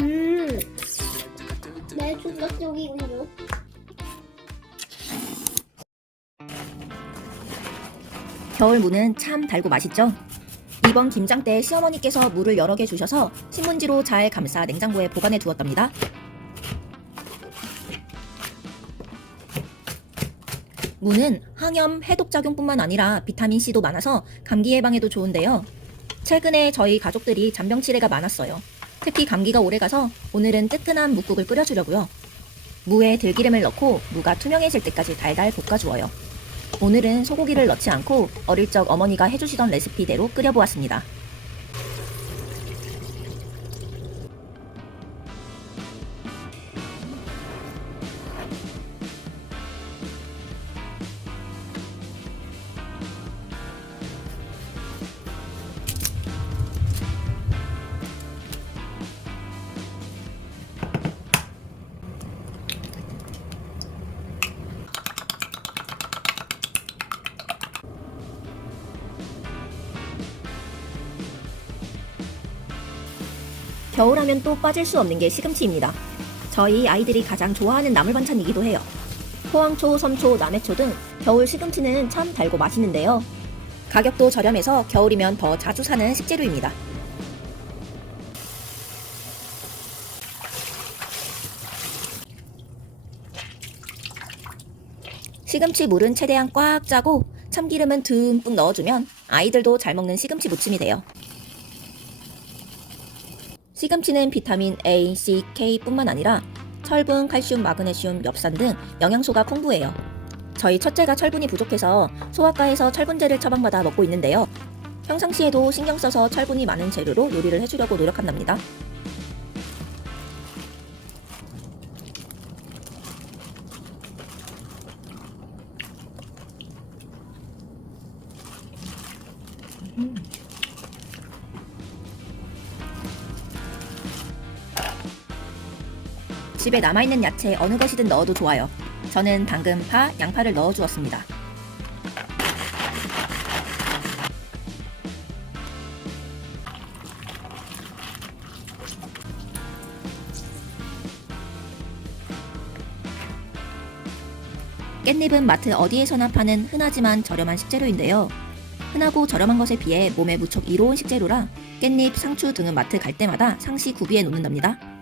음. 내 충격적이군요. 겨울 무는 참 달고 맛있죠? 이번 김장 때 시어머니께서 무를 여러 개 주셔서 신문지로 잘 감싸 냉장고에 보관해 두었답니다. 무는 항염, 해독 작용뿐만 아니라 비타민 C도 많아서 감기 예방에도 좋은데요. 최근에 저희 가족들이 잔병치레가 많았어요. 특히 감기가 오래가서 오늘은 뜨끈한 묵국을 끓여주려고요. 무에 들기름을 넣고 무가 투명해질 때까지 달달 볶아주어요. 오늘은 소고기를 넣지 않고 어릴 적 어머니가 해주시던 레시피대로 끓여보았습니다. 겨울하면 또 빠질 수 없는 게 시금치입니다. 저희 아이들이 가장 좋아하는 나물 반찬이기도 해요. 포항초, 섬초, 남해초 등 겨울 시금치는 참 달고 맛있는데요. 가격도 저렴해서 겨울이면 더 자주 사는 식재료입니다. 시금치 물은 최대한 꽉 짜고 참기름은 듬뿍 넣어주면 아이들도 잘 먹는 시금치 무침이 돼요. 시금치는 비타민 A, C, K뿐만 아니라 철분, 칼슘, 마그네슘, 엽산 등 영양소가 풍부해요. 저희 첫째가 철분이 부족해서 소아과에서 철분제를 처방받아 먹고 있는데요. 평상시에도 신경 써서 철분이 많은 재료로 요리를 해주려고 노력한답니다. 집에 남아있는 야채 어느 것이든 넣어도 좋아요. 저는 당근, 파, 양파를 넣어 주었습니다. 깻잎은 마트 어디에서나 파는 흔하지만 저렴한 식재료인데요. 흔하고 저렴한 것에 비해 몸에 무척 이로운 식재료라 깻잎, 상추 등은 마트 갈 때마다 상시 구비해 놓는답니다.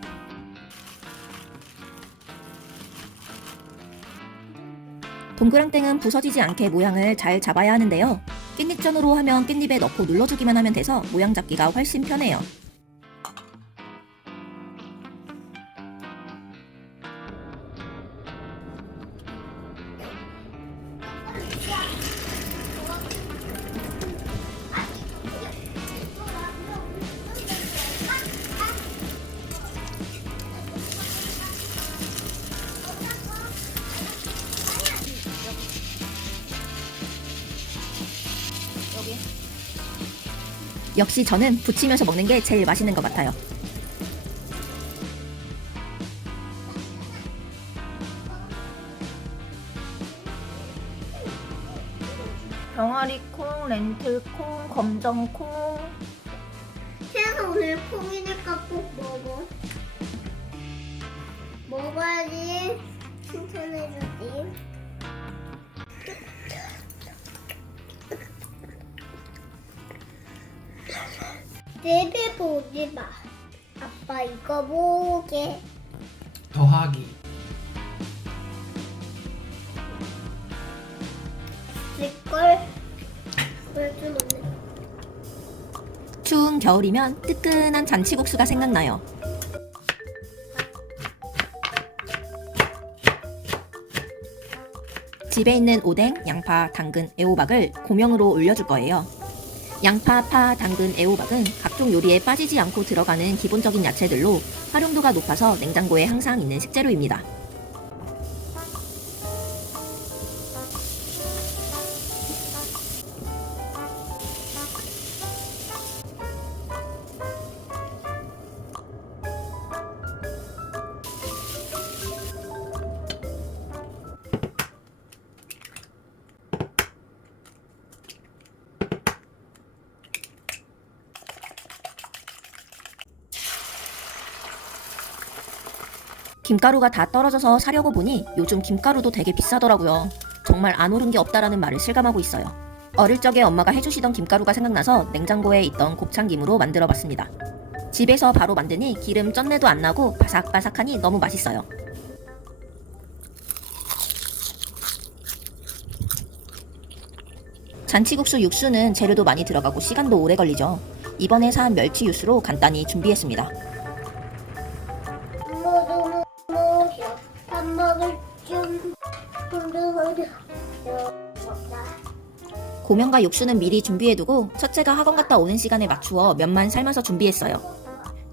동그랑땡은 부서지지 않게 모양을 잘 잡아야 하는데요. 깻잎전으로 하면 깻잎에 넣고 눌러주기만 하면 돼서 모양 잡기가 훨씬 편해요. 역시 저는 부치면서 먹는 게 제일 맛있는 것 같아요. 병아리콩, 렌틀콩, 검정콩. 태연아 오늘 콩이니까 꼭 먹어. 먹어야지 칭찬해주지. 내배 보지 마. 아빠 이거 보게. 더하기 내걸 왜좀 없네. 추운 겨울이면 뜨끈한 잔치국수가 생각나요. 집에 있는 오뎅, 양파, 당근, 애호박을 고명으로 올려줄 거예요. 양파, 파, 당근, 애호박은 각종 요리에 빠지지 않고 들어가는 기본적인 야채들로 활용도가 높아서 냉장고에 항상 있는 식재료입니다. 김가루가 다 떨어져서 사려고 보니 요즘 김가루도 되게 비싸더라고요. 정말 안 오른 게 없다라는 말을 실감하고 있어요. 어릴 적에 엄마가 해주시던 김가루가 생각나서 냉장고에 있던 곱창김으로 만들어 봤습니다. 집에서 바로 만드니 기름 쩐내도 안 나고 바삭바삭하니 너무 맛있어요. 잔치국수 육수는 재료도 많이 들어가고 시간도 오래 걸리죠. 이번에 산 멸치 육수로 간단히 준비했습니다. 고명과 육수는 미리 준비해두고 첫째가 학원 갔다 오는 시간에 맞추어 면만 삶아서 준비했어요.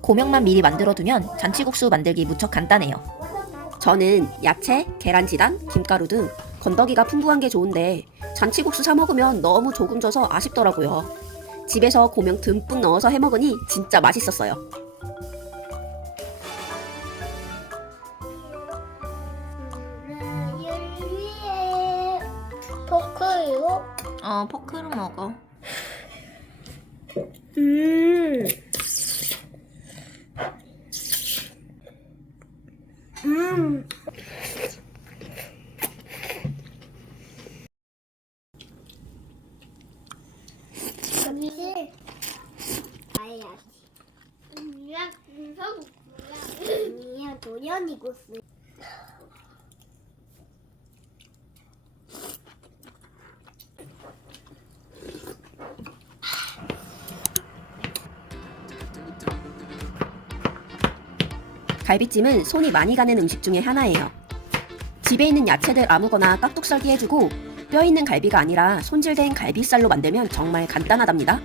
고명만 미리 만들어두면 잔치국수 만들기 무척 간단해요. 저는 야채, 계란지단, 김가루 등 건더기가 풍부한 게 좋은데 잔치국수 사 먹으면 너무 조금 져서 아쉽더라고요. 집에서 고명 듬뿍 넣어서 해 먹으니 진짜 맛있었어요. 어, 포크로 먹어. 음. 음. 이제 알야지. 야, 인성 뭐야? 야, 도련이고 쓰. 갈비찜은 손이 많이 가는 음식 중에 하나예요. 집에 있는 야채들 아무거나 깍둑 썰기 해주고 뼈 있는 갈비가 아니라 손질된 갈비살로 만들면 정말 간단하답니다.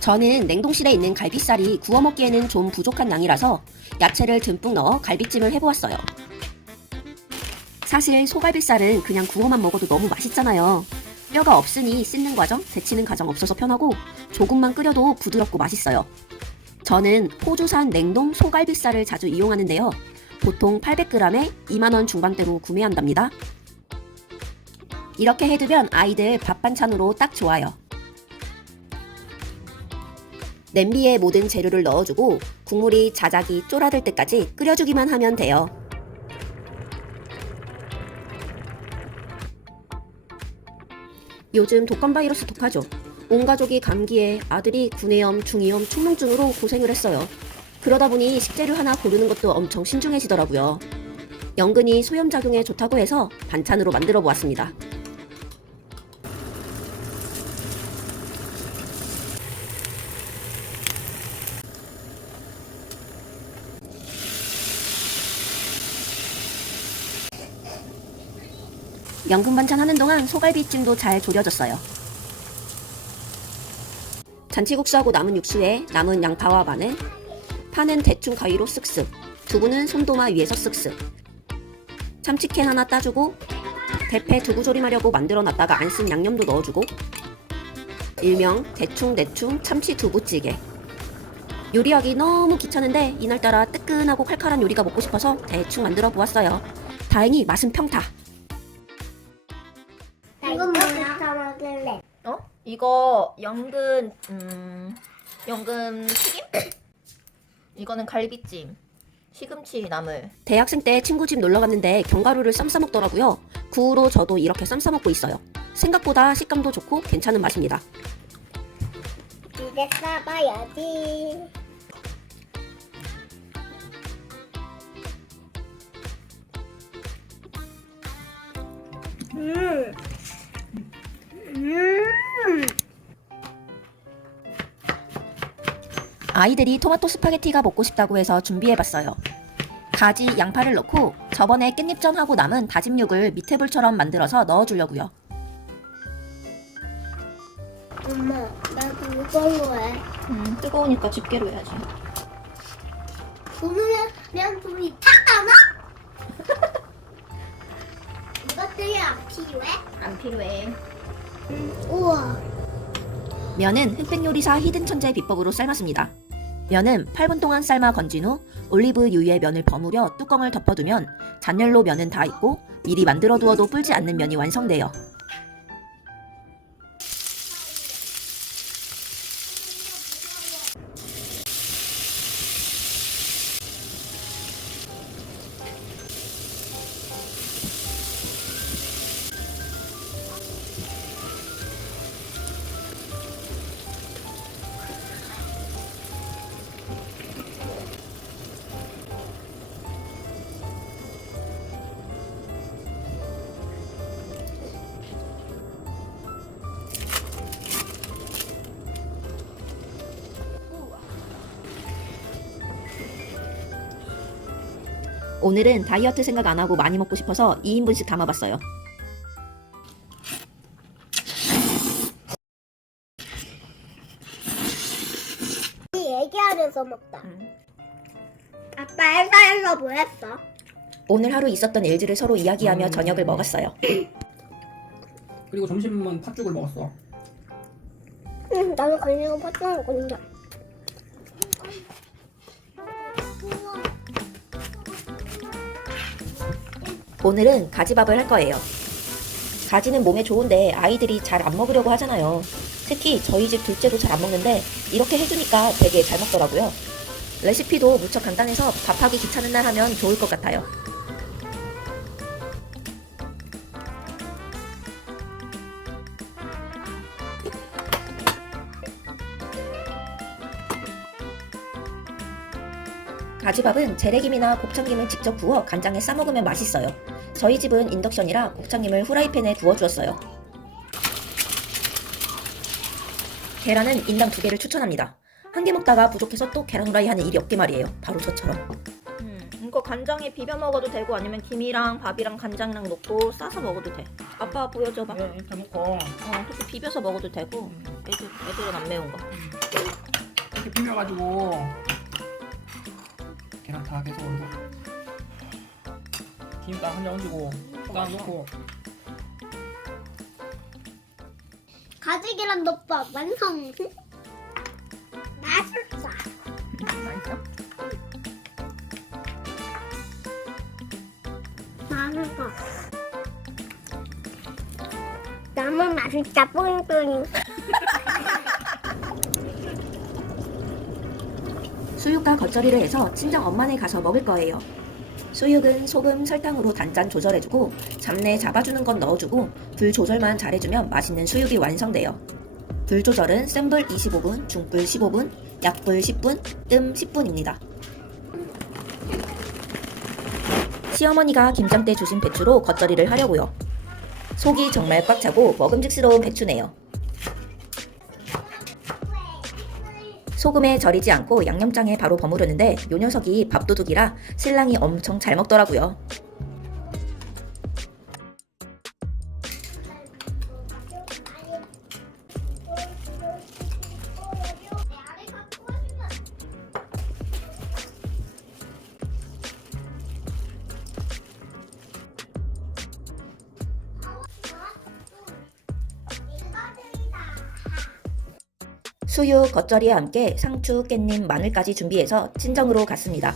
저는 냉동실에 있는 갈비살이 구워 먹기에는 좀 부족한 양이라서 야채를 듬뿍 넣어 갈비찜을 해보았어요. 사실 소갈비살은 그냥 구워만 먹어도 너무 맛있잖아요. 뼈가 없으니 씻는 과정, 데치는 과정 없어서 편하고 조금만 끓여도 부드럽고 맛있어요. 저는 호주산 냉동 소갈비살을 자주 이용하는데요. 보통 800g에 2만원 중반대로 구매한답니다. 이렇게 해두면 아이들 밥 반찬으로 딱 좋아요. 냄비에 모든 재료를 넣어주고 국물이 자작이 쫄아들 때까지 끓여주기만 하면 돼요. 요즘 독감 바이러스 독하죠. 온 가족이 감기에 아들이 구내염, 중이염, 축농증으로 고생을 했어요. 그러다 보니 식재료 하나 고르는 것도 엄청 신중해지더라고요. 연근이 소염작용에 좋다고 해서 반찬으로 만들어 보았습니다. 연근 반찬 하는 동안 소갈비찜도 잘 졸여졌어요. 잔치국수하고 남은 육수에 남은 양파와 마늘, 파는 대충 가위로 쓱쓱, 두부는 손도마 위에서 쓱쓱. 참치캔 하나 따주고 대패 두부 조림하려고 만들어 놨다가 안 쓴 양념도 넣어주고 일명 대충 대충 참치 두부찌개. 요리하기 너무 귀찮은데 이날따라 뜨끈하고 칼칼한 요리가 먹고 싶어서 대충 만들어 보았어요. 다행히 맛은 평타. 이거 연근 음 연근 튀김? 이거는 갈비찜. 시금치 나물. 대학생 때 친구 집 놀러 갔는데 견과류를 쌈 싸 먹더라고요. 그 후로 저도 이렇게 쌈 싸 먹고 있어요. 생각보다 식감도 좋고 괜찮은 맛입니다. 이제 싸봐야지. 음. 음. 아이들이 토마토 스파게티가 먹고 싶다고 해서 준비해봤어요. 가지, 양파를 넣고 저번에 깻잎전 하고 남은 다진 육을 밑에 불처럼 만들어서 넣어주려고요. 엄마, 나도 이걸로 해. 음, 뜨거우니까 집게로 해야지. 그러면 면통이 탁 나나? 이것들이 안 필요해? 안 필요해. 우와. 면은 흑백 요리사 히든 천재의 비법으로 삶았습니다. 면은 8분 동안 삶아 건진 후 올리브 유에 면을 버무려 뚜껑을 덮어두면 잔열로 면은 다 익고 미리 만들어 두어도 불지 않는 면이 완성돼요. 오늘은 다이어트 생각 안 하고 많이 먹고 싶어서 2인분씩 담아봤어요. 얘기하면서 먹다. 아빠 회사에서 뭐 했어? 오늘 하루 있었던 일들을 서로 이야기하며 음. 저녁을 먹었어요. 그리고 점심은 팥죽을 먹었어. 응, 나는 걸리고 팥죽 먹었는데. 오늘은 가지밥을 할 거예요. 가지는 몸에 좋은데 아이들이 잘 안 먹으려고 하잖아요. 특히 저희 집 둘째도 잘 안 먹는데 이렇게 해주니까 되게 잘 먹더라고요. 레시피도 무척 간단해서 밥하기 귀찮은 날 하면 좋을 것 같아요. 가지밥은 재래김이나 곱창김을 직접 구워 간장에 싸먹으면 맛있어요. 저희 집은 인덕션이라 곱창김을 후라이팬에 구워주었어요. 계란은 인당 두 개를 추천합니다. 한 개 먹다가 부족해서 또 계란 후라이 하는 일이 없게 말이에요. 바로 저처럼. 음, 이거 간장에 비벼 먹어도 되고 아니면 김이랑 밥이랑 간장이랑 넣고 싸서 먹어도 돼. 아빠 보여줘봐. 그래, 이렇게 먹고 어, 그렇게 비벼서 먹어도 되고 애들, 애들은 안 매운 거. 이렇게 비벼가지고 계란 다 계속 얹어. 김딱 한 장 얹고 딱 넣고 가지 계란 덮밥 완성. 맛있어. 맛있어? 맛있어. 너무 맛있다. 뿌잉뿌잉. 수육과 겉절이를 해서 친정 엄마네 가서 먹을 거예요. 수육은 소금, 설탕으로 단짠 조절해주고 잡내 잡아주는 건 넣어주고 불 조절만 잘해주면 맛있는 수육이 완성돼요. 불 조절은 센불 25분, 중불 15분, 약불 10분, 뜸 10분입니다. 시어머니가 김장 때 주신 배추로 겉절이를 하려고요. 속이 정말 꽉 차고 먹음직스러운 배추네요. 소금에 절이지 않고 양념장에 바로 버무르는데 요 녀석이 밥도둑이라 신랑이 엄청 잘 먹더라고요. 수육, 겉절이와 함께 상추, 깻잎, 마늘까지 준비해서 친정으로 갔습니다.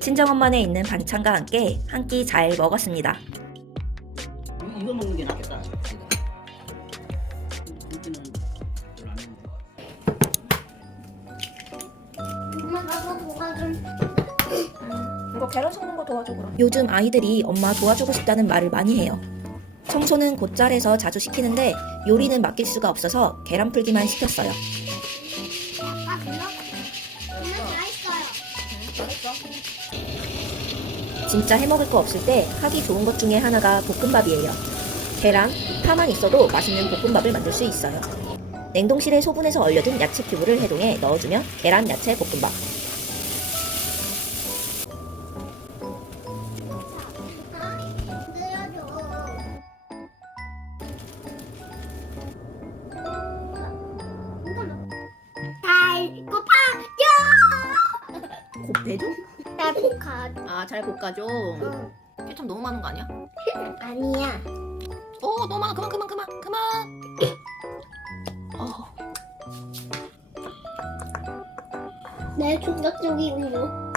친정엄마네 있는 반찬과 함께 한 끼 잘 먹었습니다. 이거 먹는 게 낫겠다. 엄마 나도 도와좀. 이거 계란 섞는 거 도와줘 그럼. 요즘 아이들이 엄마 도와주고 싶다는 말을 많이 해요. 청소는 곧잘해서 자주 시키는데 요리는 맡길 수가 없어서 계란 풀기만 시켰어요. 진짜 해먹을 거 없을 때 하기 좋은 것 중에 하나가 볶음밥이에요. 계란, 파만 있어도 맛있는 볶음밥을 만들 수 있어요. 냉동실에 소분해서 얼려둔 야채 큐브를 해동해 넣어주면 계란 야채 볶음밥. 대죠? 달고카. 아, 잘 볶아줘. 응. 케첩 너무 많은 거 아니야? 아니야. 어, 너무 많아. 그만, 그만, 그만, 그만. 어, 내 충격적이군요.